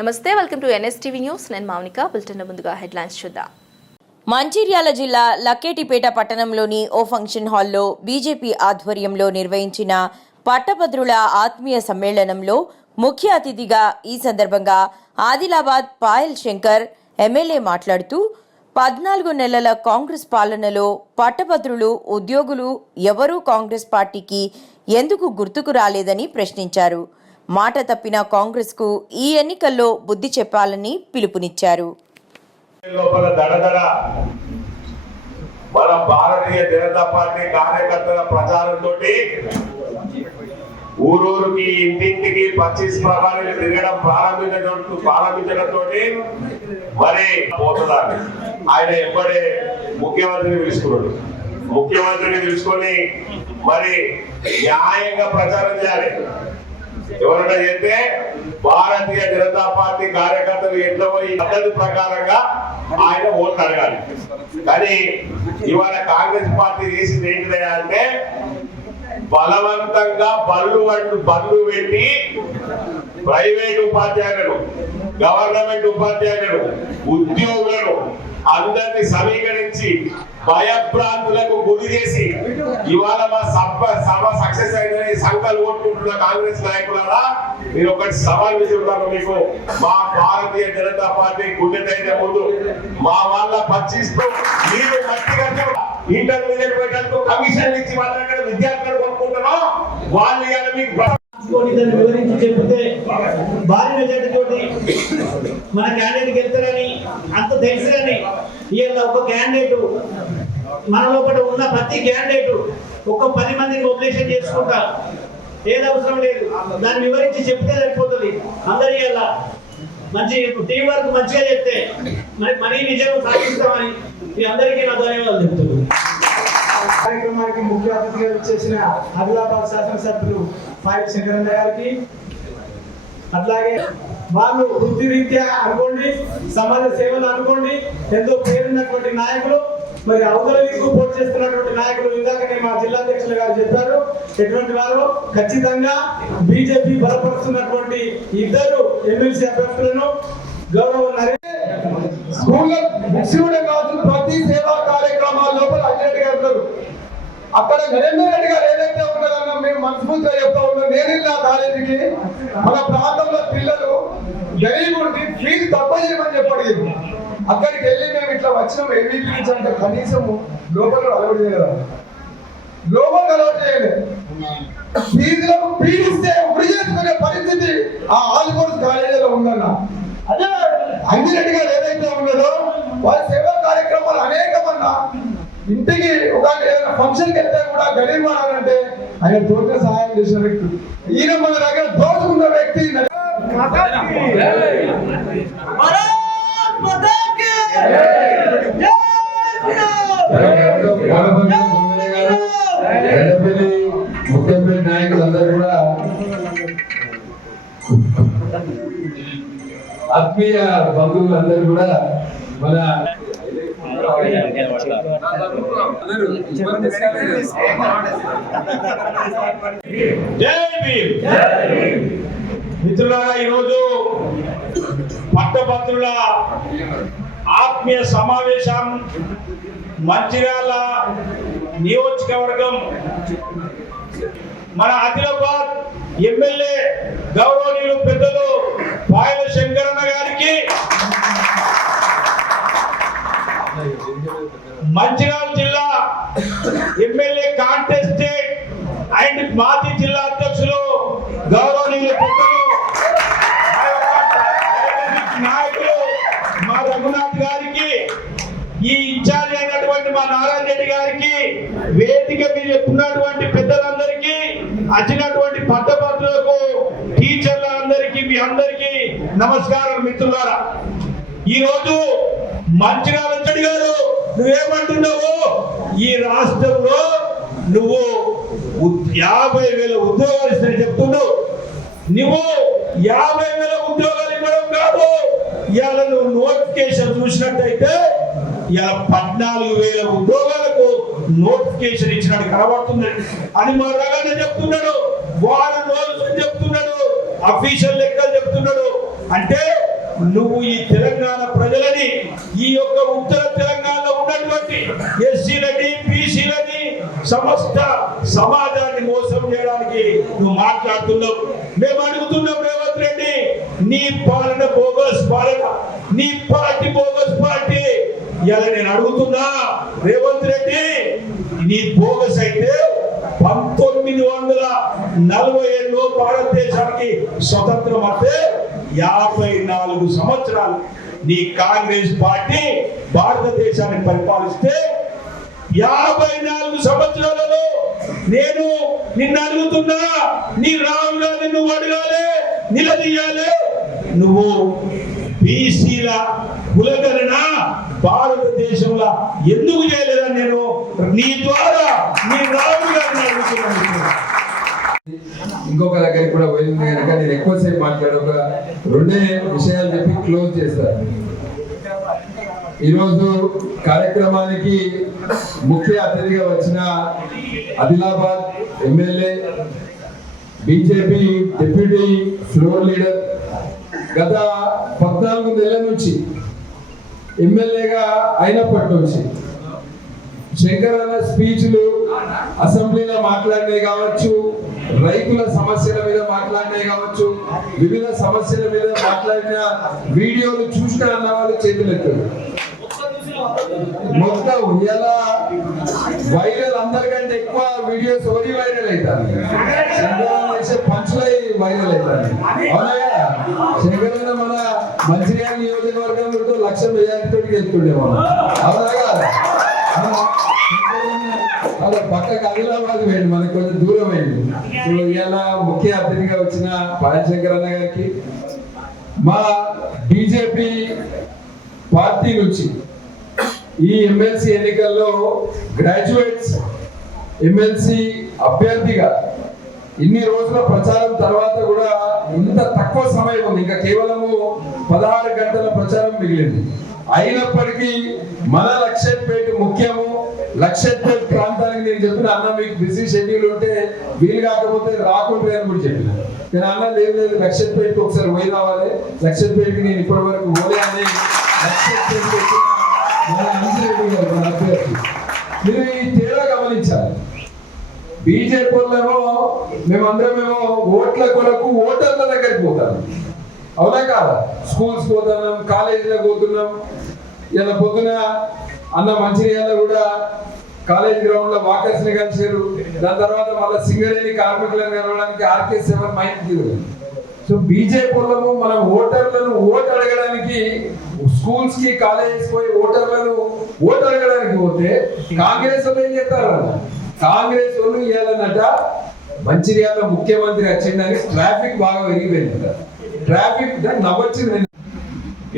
నమస్తే welcome to NSTV news. నేను Mounika bulletin ముందుగా హెడ్లైన్స్ చూద్దాం. మంచిర్యాల జిల్లా లక్కేటిపేట పట్టణంలోని ఓ ఫంక్షన్ హాల్లో బీజేపీ ఆధ్వర్యంలో నిర్వహించిన పట్టభద్రుల ఆత్మీయ సమ్మేళనంలో ముఖ్య అతిథిగా ఈ సందర్భంగా ఆదిలాబాద్ పాయల్ శంకర్ ఎమ్మెల్యే మాట్లాడుతూ పద్నాలుగు నెలల కాంగ్రెస్ పాలనలో పట్టభద్రులు ఉద్యోగులు ఎవరూ కాంగ్రెస్ పార్టీకి ఎందుకు గుర్తుకు రాలేదని ప్రశ్నించారు. మాట తప్పిన కాంగ్రెస్కు ఈ ఎన్నికల్లో బుద్ధి చెప్పాలని పిలుపునిచ్చారు. మన భారతీయ జనతా పార్టీ కార్యకర్తల ప్రచారంతో ఊరూరుకి ఇంటింటికి పచ్చీస్ ప్రభావిని తిరగడం ప్రారంభించడం ప్రారంభించడంతో మరి పోతున్నారు ఆయన ఎంబడే ముఖ్యమంత్రిని పిలుచుకున్నాడు. ముఖ్యమంత్రిని పిలుచుకొని మరి న్యాయంగా ప్రచారం చేయాలి. ఎవరైనా చెప్తే భారతీయ జనతా పార్టీ కార్యకర్తలు ఎట్లా పోయి పద్ధతి ప్రకారంగా ఆయన ఓట్లు అడగాలి. కానీ ఇవాళ కాంగ్రెస్ పార్టీ చేసింది ఏంటిదయ్యా అంటే బలవంతంగా బళ్ళు వంటి బళ్ళు పెట్టి ప్రైవేట్ ఉపాధ్యాయులను గవర్నమెంట్ ఉపాధ్యాయులను ఉద్యోగులను అందరిని సమీకరించి భయభ్రాంతులకు గురి చేసి ఇవాళ మా సభ సభ సక్సెస్ అయిందని సంకల్ కొట్టుకుంటున్న కాంగ్రెస్ నాయకులారా మీరు ఒకటి సవాల్ విసురుతాను మీకు. మా భారతీయ జనతా పార్టీ గుండె ముందు మా వాళ్ళ పచ్చిస్తూ మీరు మట్టి ఇంటర్మీడియట్ పెట్టడానికి కమిషన్ ఇచ్చి వాళ్ళ విద్యార్థులు కొనుక్కుంటున్నాం వాళ్ళు మీకు తీసుకొని దాన్ని వివరించి చెబితే భారీ మెజార్టీ మన క్యాండిడేట్ గెలుతారని అంత కానీ ఇవాళ ఒక క్యాండిడేట్ మన లోపల ఉన్న ప్రతి క్యాండిడేట్ ఒక పది మందిని మొబిలైజేషన్ చేసుకుంటా. ఏది అవసరం లేదు. దాన్ని వివరించి చెప్తే సరిపోతుంది. అందరి ఇవాళ మంచి టీం వర్క్ మంచిగా చెప్తే మరి మనీ విజయం సాధిస్తామని మీ అందరికీ నా ధన్యవాదాలు చెప్తున్నాను. వచ్చేసిన ఆదిలాబాద్ శాసనసభ్యులు ఫైవ్ శంకరన్న గారికి అట్లాగే వాళ్ళు వృత్తిరీత్యా అనుకోండి సమాజ సేవలు అనుకోండి ఎంతో పేరున్నటువంటి నాయకులు మరి అవతల దిక్కు పోటీ చేస్తున్నటువంటి నాయకులు ఇందాకనే మా జిల్లా అధ్యక్షులు గారు చెప్పారు ఎటువంటి వారు ఖచ్చితంగా బీజేపీ బలపరుస్తున్నటువంటి ఇద్దరు ఎమ్మెల్సీ అభ్యర్థులను గౌరవ స్కూల్లో కావచ్చు ప్రతి సేవా కార్యక్రమాల లోపల అడ్డరెడ్డి అక్కడ నరేంద్ర రెడ్డి గారు ఏదైతే ఉన్నదన్న మేము మనస్ఫూర్తిగా చెప్తా ఉన్నాం. నేను వెళ్ళిన కాలేజీకి మన ప్రాంతంలో పిల్లలు గరీబ్ ఉండి ఫీజు తక్కువ చేయమని చెప్పండి అక్కడికి వెళ్ళి మేము ఇట్లా వచ్చినాం. ఏబీపీ నుంచి అంటే కనీసం లోపల అలవాటు చేయలేదు. లోపల అలవాటు చేయలేదు. ఫీజులకు పీడిస్తే ఉడి చేసుకునే పరిస్థితి ఆ ఆల్కోర్స్ కాలేజీలో ఉందన్న. అదే అంజిరెడ్డి గారు ఏదైతే ఉన్నదో వారి సేవా కార్యక్రమాలు అనేకమన్నా. ఇంటికి ఒక ఏదైనా ఫంక్షన్కి వెళ్తే కూడా గరీబ్ వాడాలంటే ఆయన తోట సహాయం చేసిన వ్యక్తి. ఈయన మన దగ్గర దోచుకున్న వ్యక్తి. ముఖ్యమైన నాయకులందరూ కూడా ఆత్మీయ బంధువులందరూ కూడా మిత్రులారా ఈరోజు పట్టభద్రుల ఆత్మీయ సమావేశం మంచిర్యాల నియోజకవర్గం. మన ఆదిలాబాద్ ఎమ్మెల్యే గౌరవనీయులు పెద్దలు పాయల శంకరన్న గారికి మంచిర్యాల ఎమ్మెల్యే కాంటెస్టెడ్ అండ్ మాజీ జిల్లా అధ్యక్షులు గౌరవనీయులు పెద్దలు నాయకులు మా రఘునాథ్ గారికి ఈ ఇన్ఛార్జ్ అయినటువంటి మా నారాయణ రెడ్డి గారికి వేదిక మీద ఉన్నటువంటి పెద్దలందరికీ వచ్చినటువంటి పట్టభద్రులకు టీచర్లందరికీ మీ అందరికీ నమస్కారం మిత్రులారా. ఈ రోజు మంచిగా రెడ్డి గారు నువ్వేమంటున్నావు? ఈ రాష్ట్రంలో నువ్వు యాభై వేల ఉద్యోగాలు ఇస్తానని చెప్తున్నావు నువ్వు యాభై వేల ఉద్యోగాలు ఇవ్వడం కాదు. ఇవాళ నువ్వు నోటిఫికేషన్ చూసినట్టయితే ఇలా పద్నాలుగు వేల ఉద్యోగాలకు నోటిఫికేషన్ ఇచ్చినట్టు కనబడుతుంది అని మా రగానే చెప్తున్నాడు. వారం రోజులు చెప్తున్నాడు. అఫీషియల్ లెక్కలు చెప్తున్నాడు. అంటే నువ్వు ఈ సమస్త సమాజాన్ని మోసం చేయడానికి నువ్వు మాట్లాడుతున్నావు. మేము అడుగుతున్నాం రేవంత్ రెడ్డి నీ పాలన బోగస్ పాలన నీ పార్టీ బోగస్ పార్టీ. ఇలా నేను అడుగుతున్నా రేవంత్ రెడ్డి నీ బోగస్ అయితే పంతొమ్మిది వందల నలభై ఏడులో భారతదేశానికి స్వతంత్రం అంటే యాభై నాలుగు సంవత్సరాలు నీ కాంగ్రెస్ పార్టీ భారతదేశాన్ని పరిపాలిస్తే యాభై నాలుగు సంవత్సరాలలో నేను నిన్ను అడుగుతున్నా నీ రాహుల్ నువ్వు అడగాలి నిలదీయాలి. నువ్వు బీసీల కులగణన భారతదేశంలో ఎందుకు చేయలేదని నేను నీ ద్వారా నీ రాహుల్ అడుగుతున్నాను. ఇంకొక దగ్గరికి కూడా పోయింది. కనుక నేను ఎక్కువసేపు మాట్లాడక రెండే విషయాలు చెప్పి క్లోజ్ చేస్తాను ఈరోజు కార్యక్రమానికి ముఖ్య అతిథిగా వచ్చిన Adilabad MLA BJP deputy floor leader గత పద్నాలుగు నెలల నుంచి ఎమ్మెల్యేగా అయినప్పటి నుంచి శంకరన్న స్పీచ్లు అసెంబ్లీలో మాట్లాడినవి కావచ్చు రైతుల సమస్యల మీద మాట్లాడినాయి కావచ్చు వివిధ సమస్యల మీద మాట్లాడిన వీడియోలు చూసిన అన్న వాళ్ళు చేతులెత్తారు మొత్తం ఎలా వైరల్ అందరికంటే ఎక్కువ వీడియోస్ ఎవరి వైరల్ అవుతారు శంకరన్న చేసే పంచులై వైరల్ అవుతారు అవునా శంకరన్న మన మంచిర్యాల నియోజకవర్గంలో లక్ష మెజారిటీతో వెళ్తుండే మనం. అవునా అలా పక్కకు ఆదిలాబాద్ వెళ్ళి మనకు కొంచెం దూరం అయింది. సో ఇలా ముఖ్య అతిథిగా వచ్చిన పాయశంకర్ అన్న గారికి మా బీజేపీ పార్టీ నుంచి ఈ ఎమ్మెల్సీ ఎన్నికల్లో గ్రాడ్యుయేట్స్ ఎమ్మెల్సీ అభ్యర్థిగా ఇన్ని రోజుల ప్రచారం తర్వాత కూడా ఇంత తక్కువ సమయం ఉంది. ఇంకా కేవలము పదహారు గంటల ప్రచారం మిగిలింది. అయినప్పటికీ మన లక్ష్యపేట ముఖ్యము లక్షద్వీప్ ప్రాంతానికి నేను చెప్పిన అన్న మీకు బిజీ షెడ్యూల్ ఉంటే వీలు కాకపోతే రాకుండా అని కూడా చెప్పిన. నేను అన్న లేదు లేదు లక్ష్యపేటకి ఒకసారి పోయి రావాలి. లక్ష్యపేటకి నేను ఇప్పటి వరకు పోలే అని అభ్యర్థి. మీరు ఈ తేడా గమనించాలి. బీజేపీ వాళ్ళేమో మేమందరమేమో ఓట్ల కొరకు ఓటర్ల దగ్గరికి పోతాం. అవునా కాదా? స్కూల్స్ పోతున్నాం కాలేజీలకు పోతున్నాం. ఇలా పొద్దున అన్న మంచిర్యాల కూడా కాలేజ్ గ్రౌండ్లో వాకర్స్ని కలిసారు దాని తర్వాత మళ్ళీ సింగరేణి కార్మికులను కలవడానికి ఆర్కే సెవెన్ తీరు. సో బీజేపీ వాళ్ళము మనం ఓటర్లను ఓటు అడగడానికి స్కూల్స్కి కాలేజెస్ పోయి ఓటర్లను ఓటు అడగడానికి పోతే కాంగ్రెస్ వాళ్ళు ఏం చేస్తారు? కాంగ్రెస్ వాళ్ళు ఇవ్వాలన్నట మంచిర్యాల ముఖ్యమంత్రి వచ్చిందని ట్రాఫిక్ బాగా పెరిగిపోయింది. ట్రాఫిక్ నవ్వచ్చింది.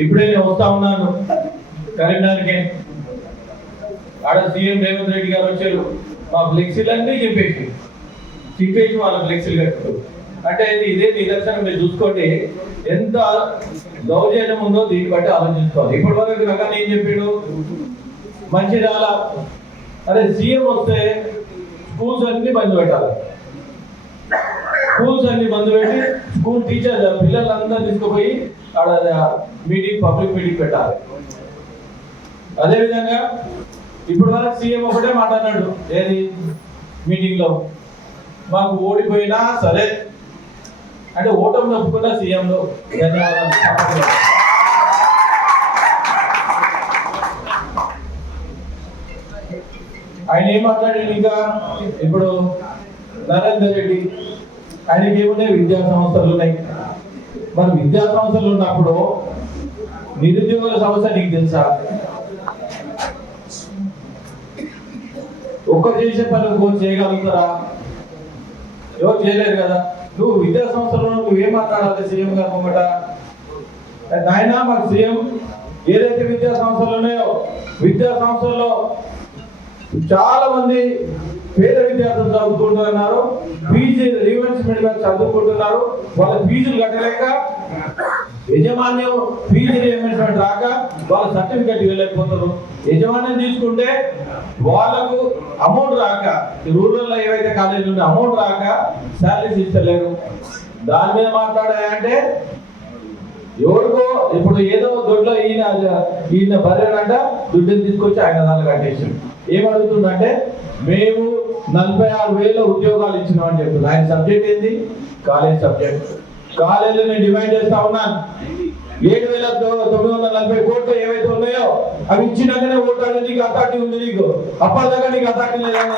ఇప్పుడే నేను వస్తా ఉన్నాను. కరీంనగర్కి. ఆడ సీఎం రేవంత్ రెడ్డి గారు వచ్చారు. మా ఫ్లెక్సీలన్నీ చెప్పేసి. చెప్పేసి వాళ్ళ ఫ్లెక్సీలు కట్టారు అంటే ఇది ఇదే నిదర్శనం మీరు చూసుకోండి. ఎంత దౌర్జన్యం ఉందో దీన్ని బట్టి ఆలోచించుకోవాలి. ఇప్పటి వరకు రకాన్ని ఏం చెప్పాడు? మంచి రాల? అరే సీఎం వస్తే స్కూల్స్ అన్ని బంద్ పెట్టాలి. స్కూల్స్ అన్ని బంద్ పెట్టి స్కూల్ టీచర్ పిల్లలందరూ తీసుకుపోయి ఆడ మీటింగ్ పబ్లిక్ మీటింగ్ పెట్టాలి. అదేవిధంగా ఇప్పుడు వరకు సీఎం ఒకటే మాట్లాడినాడు. ఏది? మీటింగ్లో మాకు ఓడిపోయినా సరే అంటే ఓటమి ఒప్పుకున్న సీఎం లో ధన్యవాదాలు. ఆయన ఏం మాట్లాడాడు ఇంకా? ఇప్పుడు నరేందర్ రెడ్డి ఆయనకి ఏమున్నాయి? విద్యా సంస్థలు ఉన్నాయి. మరి విద్యా సంస్థలు ఉన్నప్పుడు నిరుద్యోగుల సమస్య నీకు తెలుసా? ఒక్కరు చేసే పని ఇంకోటి చేయగలుగుతారా? ఎవరు చేయలేరు కదా? నువ్వు విద్యా సంస్థలో నువ్వేం మాట్లాడాలి సీఎం గారు ముంగట? నాయన మాకు సీఎం ఏదైతే విద్యా సంస్థలు ఉన్నాయో విద్యా సంస్థల్లో చాలా మంది పేద విద్యార్థులు చదువుకుంటున్నారు ఫీజు రీవెన్స్మెంట్ మీద చదువుకుంటున్నారు వాళ్ళ ఫీజులు కట్టలేక యజమాన్యం ఫీజు రీఎంబర్స్మెంట్ రాక వాళ్ళ సర్టిఫికెట్ ఇవ్వలేకపోతారు యజమాన్యం తీసుకుంటే వాళ్ళకు అమౌంట్ రాక రూరల్లో ఏవైతే కాలేజీలు ఉంటే అమౌంట్ రాక శాలరీస్ ఇస్తలేరు. దాని మీద మాట్లాడాయంటే ఎవరికో ఇప్పుడు ఏదో దొడ్లో ఈయన ఈయన బర్రెనంట దుడ్డుని తీసుకొచ్చి ఆయన దాన్ని కట్టేసాడు. ఏమడుగుతుందంటే మేము నలభై ఆరు వేల ఉద్యోగాలు ఇచ్చినామని చెప్పారు. ఆయన సబ్జెక్ట్ ఏంది? College subject. కాలేజీలో నేను డిమాండ్ చేస్తా ఉన్నాను. ఏడు వేల తొమ్మిది వందల నలభై కోట్లు ఏవైతే ఉన్నాయో అవి ఇచ్చినాకనే ఓటాడు నీకు అథార్టీ ఉంది నీకు. అప్పటిదాకా నీకు అథార్టీ లేదని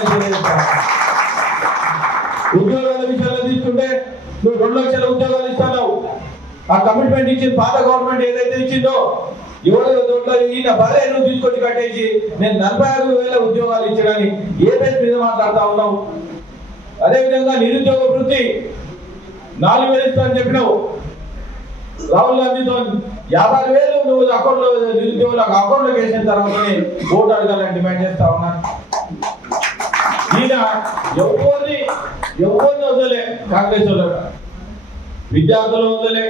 ఉద్యోగాల విషయంలో తీసుకుంటే నువ్వు రెండు లక్షల ఉద్యోగాలు ఇస్తావు ఆ కమిట్మెంట్ ఇచ్చిన పాత గవర్నమెంట్ ఏదైతే ఇచ్చిందో ఎవరు దొడ్లో ఈయన భార్య నువ్వు తీసుకొచ్చి కట్టేసి నేను నలభై ఆరు వేల ఉద్యోగాలు ఇచ్చడానికి ఏ బేస్ మీద మాట్లాడుతా ఉన్నావు? అదేవిధంగా నిరుద్యోగ వృత్తి నాలుగు వేలు ఇస్తా అని చెప్పినావు. రాహుల్ గాంధీతో యాభై వేలు నువ్వు అకౌంట్లో నిరుద్యోగులకు అకౌంట్లో వేసిన తర్వాతనే ఓటు అడగాలని డిమాండ్ చేస్తా ఉన్నాను ఈయన ఎవరిని ఎవరిని వదలే? కాంగ్రెస్ వాళ్ళు విద్యార్థులు వదలే.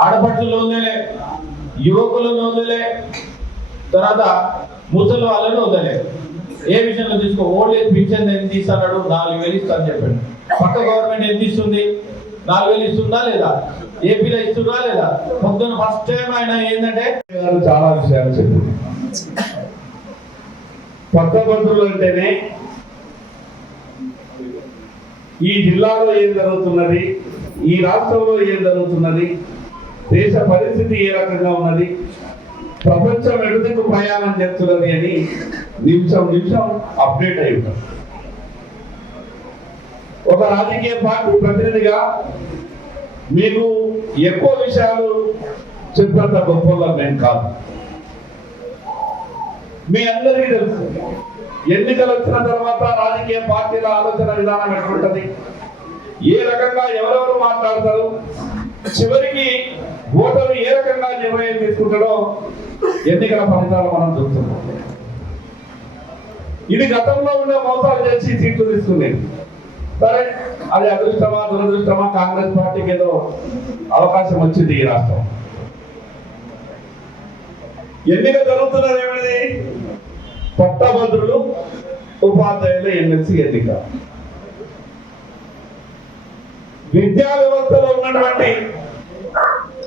ఆడపడుచులు వదలే. యువకులను వదలే తర్వాత ముసలి వాళ్ళను వదలే ఏ విషయంలో తీసుకో? ఓల్డ్ ఏజ్ పింఛన్ ఎంత ఇస్తాడు? నాలుగు వేలు ఇస్తా అని చెప్పాడు. పక్క గవర్నమెంట్ ఎంత ఇస్తుంది? నాలుగు వేలు ఇస్తుందా లేదా? ఏపీలో ఇస్తుందా లేదా? పొద్దున ఫస్ట్ టైం ఆయన ఏంటంటే చాలా విషయాలు చెప్పింది పట్టభద్రులు అంటేనే ఈ జిల్లాలో ఏం జరుగుతున్నది? ఈ రాష్ట్రంలో ఏం జరుగుతున్నది? దేశ పరిస్థితి ఏ రకంగా ఉన్నది? ప్రపంచం ఎడుదికు ప్రయాణం చేస్తున్నది అని నిమిషం నిమిషం అప్డేట్ అయి ఉంటాం ఒక రాజకీయ పార్టీ ప్రతినిధిగా మీకు ఎక్కువ విషయాలు చెప్పేంత గొప్ప నేను కాదు. మీ అందరికీ తెలుసు ఎన్నికలు వచ్చిన తర్వాత రాజకీయ పార్టీల ఆలోచన విధానం ఎట్లుంటది? ఏ రకంగా ఎవరెవరు మాట్లాడతారు? చివరికి ఓటరు ఏ రకంగా నిర్ణయం తీసుకుంటాడో ఎన్నికల ఫలితాలు మనం చూస్తున్నాం. ఇది గతంలో ఉండే మోసాలు చేసి సీట్లు తీసుకునేది సరే అది అదృష్టమా దురదృష్టమా కాంగ్రెస్ పార్టీకి ఏదో అవకాశం వచ్చింది ఈ రాష్ట్రం. ఎన్నిక జరుగుతున్నది ఏమిటి? పట్టభద్రులు ఉపాధ్యాయుల ఎమ్మెల్సీ ఎన్నిక. విద్యా వ్యవస్థలో ఉన్నటువంటి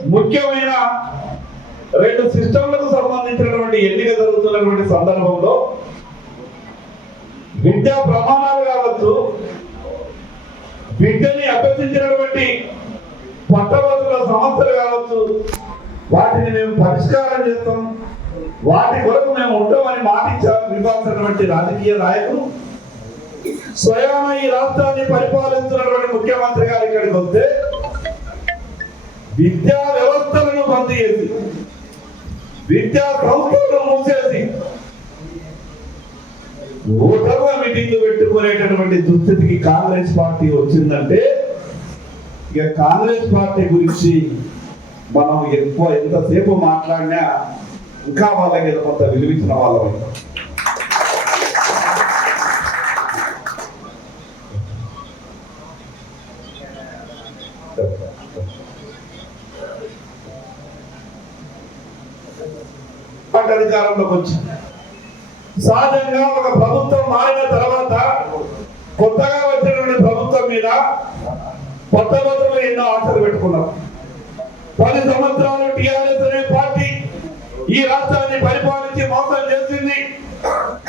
ముఖ్యమైన రెండు సిస్టంలకు సంబంధించినటువంటి ఎన్నిక జరుగుతున్నటువంటి సందర్భంలో విద్యా ప్రమాణాలు కావచ్చు విద్యని అభ్యసించినటువంటి పట్టభద్రుల సమస్యలు కావచ్చు వాటిని మేము పరిష్కారం చేస్తాం. వాటి కొరకు మేము ఉంటామని మాటించాలని ఇవ్వాల్సినటువంటి రాజకీయ నాయకులు. స్వయాన ఈ రాష్ట్రాన్ని పరిపాలిస్తున్నటువంటి ముఖ్యమంత్రి గారు ఇక్కడికి వస్తే విద్యా వ్యవస్థలను బంద్ చేసి విద్యా సంస్థలను మూసేసి ఓటర్ల మీటింగ్లు పెట్టుకునేటటువంటి దుస్థితికి కాంగ్రెస్ పార్టీ వచ్చిందంటే ఇక కాంగ్రెస్ పార్టీ గురించి మనం ఎక్కువ ఎంతసేపు మాట్లాడినా ఇంకా వాళ్ళకి కొంత విలువించిన వాళ్ళం. అధికారంలోకి వచ్చింది సహజంగా ఒక ప్రభుత్వం మారిన తర్వాత కొత్తగా వచ్చినటువంటి ప్రభుత్వం మీద కొత్త మంత్రులు ఎన్నో ఆశలు పెట్టుకున్నాం. పది సంవత్సరాలు టిఆర్ఎస్ అనే పార్టీ ఈ రాష్ట్రాన్ని పరిపాలించి మోసం చేసింది.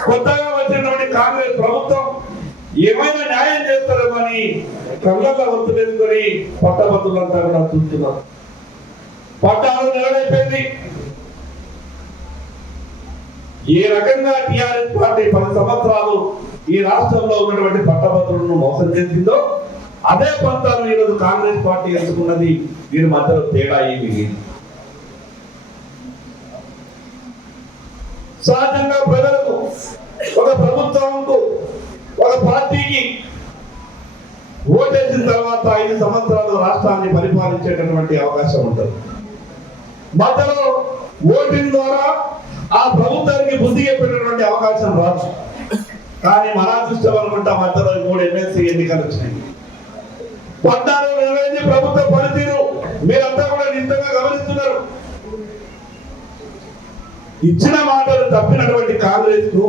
కొత్తగా వచ్చినటువంటి కాంగ్రెస్ ప్రభుత్వం ఏమైనా న్యాయం చేస్తారేమని కళ్ళల్లో ఒత్తు పట్టభద్రులంతా కూడా చూస్తున్నారు. పట్టాలు నిలబడిపోయింది. ఏ రకంగా టిఆర్ఎస్ పార్టీ పది సంవత్సరాలు ఈ రాష్ట్రంలో ఉన్నటువంటి పట్టభద్రులను మోసం చేసిందో అదే పంతాలు ఈరోజు కాంగ్రెస్ పార్టీ ఎంచుకున్నది దీని మధ్యలో తేడా ఏమి సహజంగా ప్రజలకు ఒక ప్రభుత్వంకు ఒక పార్టీకి ఓటేసిన తర్వాత ఐదు సంవత్సరాలు రాష్ట్రాన్ని పరిపాలించేటటువంటి అవకాశం ఉంటుంది. మధ్యలో ఓటింగ్ ద్వారా ఆ ప్రభుత్వానికి బుద్ధి చెప్పేటటువంటి అవకాశం రాదు. కానీ మన అదృష్టం అనుకుంటా మధ్యలో మూడు ఎమ్మెల్సీ ఎన్నికలు వచ్చినాయి. పద్నాలుగు నెలలైంది ప్రభుత్వ పనితీరు మీరంతా కూడా నిజంగా గమనిస్తున్నారు. ఇచ్చిన మాటలు తప్పినటువంటి కాంగ్రెస్కు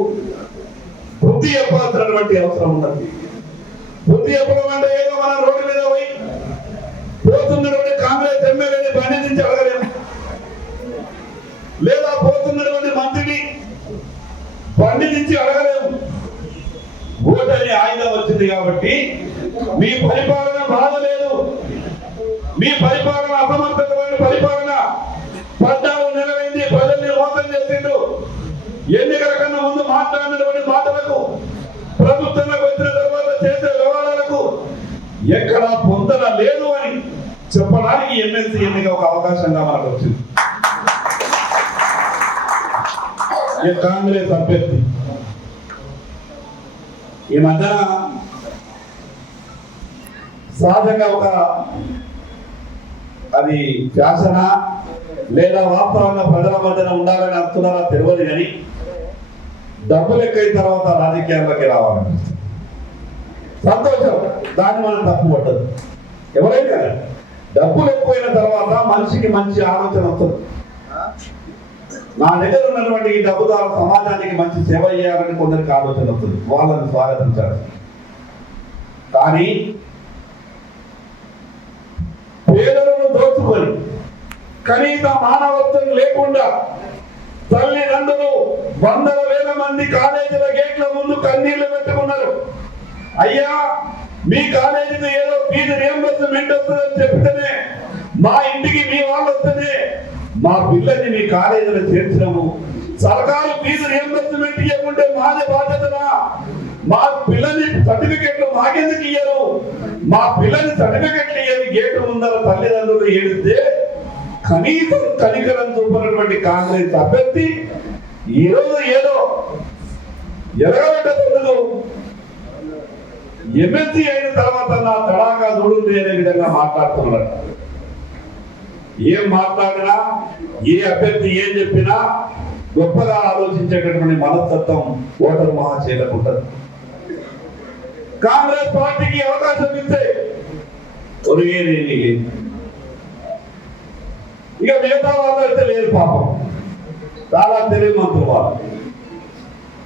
బుద్ధి చెప్పాల్సినటువంటి అవసరం ఉన్నది. బుద్ధి చెప్పడం అంటే ఏదో మనం రోడ్డు మీద పోయి పోతున్నటువంటి కాంగ్రెస్ ఎమ్మెల్యేని బంధించి అడగలేము. లేదా పోతున్నటువంటి మంత్రిని బండి నుంచి అడగలేము. ఓటు అనే ఆయుధం వచ్చింది కాబట్టి మీ పరిపాలన బాగలేదు మీ పరిపాలన అసమర్థతమైన పరిపాలన పద్నాలుగు నెలలైంది. ప్రజల్ని మోసం చేసిండు ఎన్నికల కన్నా ముందు మాట్లాడినటువంటి మాటలకు ప్రభుత్వంలోకి వచ్చిన తర్వాత చేసే వ్యవహారాలకు ఎక్కడా పొందన లేదు అని చెప్పడానికి ఎమ్మెల్సీ ఎన్నిక ఒక అవకాశంగా మనకు వచ్చింది. కాంగ్రెస్ అభ్యర్థి? ఈ మధ్యన సహజంగా ఒక అది ఫ్యాషనా లేదా వాస్తవంగా ప్రజల మధ్యన ఉండాలని అనుకున్నారా తెలియదు కానీ డబ్బులు ఎక్కువైన తర్వాత రాజకీయాల్లోకి రావాలని సంతోషం. దాన్ని మనం తప్పు పట్టదు. ఎవరైనా డబ్బులు ఎక్కువైన తర్వాత మనిషికి మంచి ఆలోచన వస్తుంది. నా దగ్గర ఉన్నటువంటి ఈ డబ్బు ద్వారా సమాజానికి మంచి సేవ చేయాలని కొందరికి ఆలోచన వస్తుంది. వాళ్ళని స్వాగతించాలి. కానీ పేదలను దోచుకొని కనీస మానవత్వం లేకుండా తల్లిదండ్రులు వందల వేల మంది కాలేజీల గేట్ల ముందు కన్నీళ్ళు పెట్టుకున్నారు. అయ్యా మీ కాలేజీకి ఏదో ఫీజు రియంబర్స్మెంట్ వస్తుందని చెప్తేనే మా ఇంటికి మీ వాళ్ళు వస్తేనే మా పిల్లల్ని మీ కాలేజీలో చేర్చినాము. సర్కారు ఫీజు రియంబర్స్మెంట్ ఇవ్వకుంటే మాదే బాధ్యతనా? మా పిల్లని సర్టిఫికెట్లు మాకెందుకు ఇయ్యరు? మా పిల్లని సర్టిఫికెట్లు ఇయ్యని గేటు ముందర తల్లిదండ్రులు ఏడితే కనీసం కనికరం చూపినటువంటి కాంగ్రెస్ అభ్యర్థి ఈరోజు ఏదో ఏదో ఎరగబెట్టదు ఎమ్మెల్సీ అయిన తర్వాత నా తడాకా చూడుంది అనే విధంగా మాట్లాడుతున్నాడు. ఏం మాట్లాడినా ఏ అభ్యర్థి ఏం చెప్పినా గొప్పగా ఆలోచించేటటువంటి మనస్తత్వం ఓటరు మహాశైలకు ఉంటుంది కాంగ్రెస్ పార్టీకి అవకాశం ఇస్తే ఒరిగేదేమీ లేదు. ఇక మిగతా వాళ్ళు అయితే లేదు పాపం. చాలా తెలియమంతులు వాళ్ళు.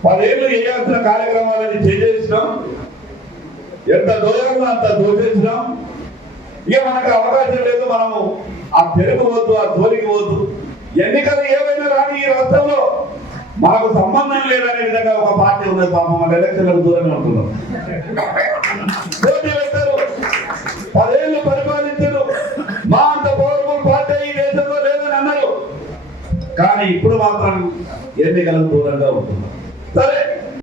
పదేళ్ళు చేయాల్సిన కార్యక్రమాలని చేసేసినాం? ఎంత దూరంగా అంత దోచేసినాం ఇక మనకు అవకాశం లేదు మనము ఆ పెరుగు వద్దు ఆ జోలికి వద్దు. ఎన్నికలు ఏవైనా రాని ఈ రాష్ట్రంలో మనకు సంబంధం లేదనే విధంగా ఒక పార్టీ ఉన్నది పాపం మన ఎలక్షన్లకు దూరంగా ఉంటున్నాం పోటీ పదేళ్ళు పరిపాలించారు. మా అంత పవర్ఫుల్ పార్టీ ఈ దేశంలో లేదని అన్నారు. కానీ ఇప్పుడు మాత్రం ఎన్నికలకు దూరంగా ఉంటున్నాం సరే.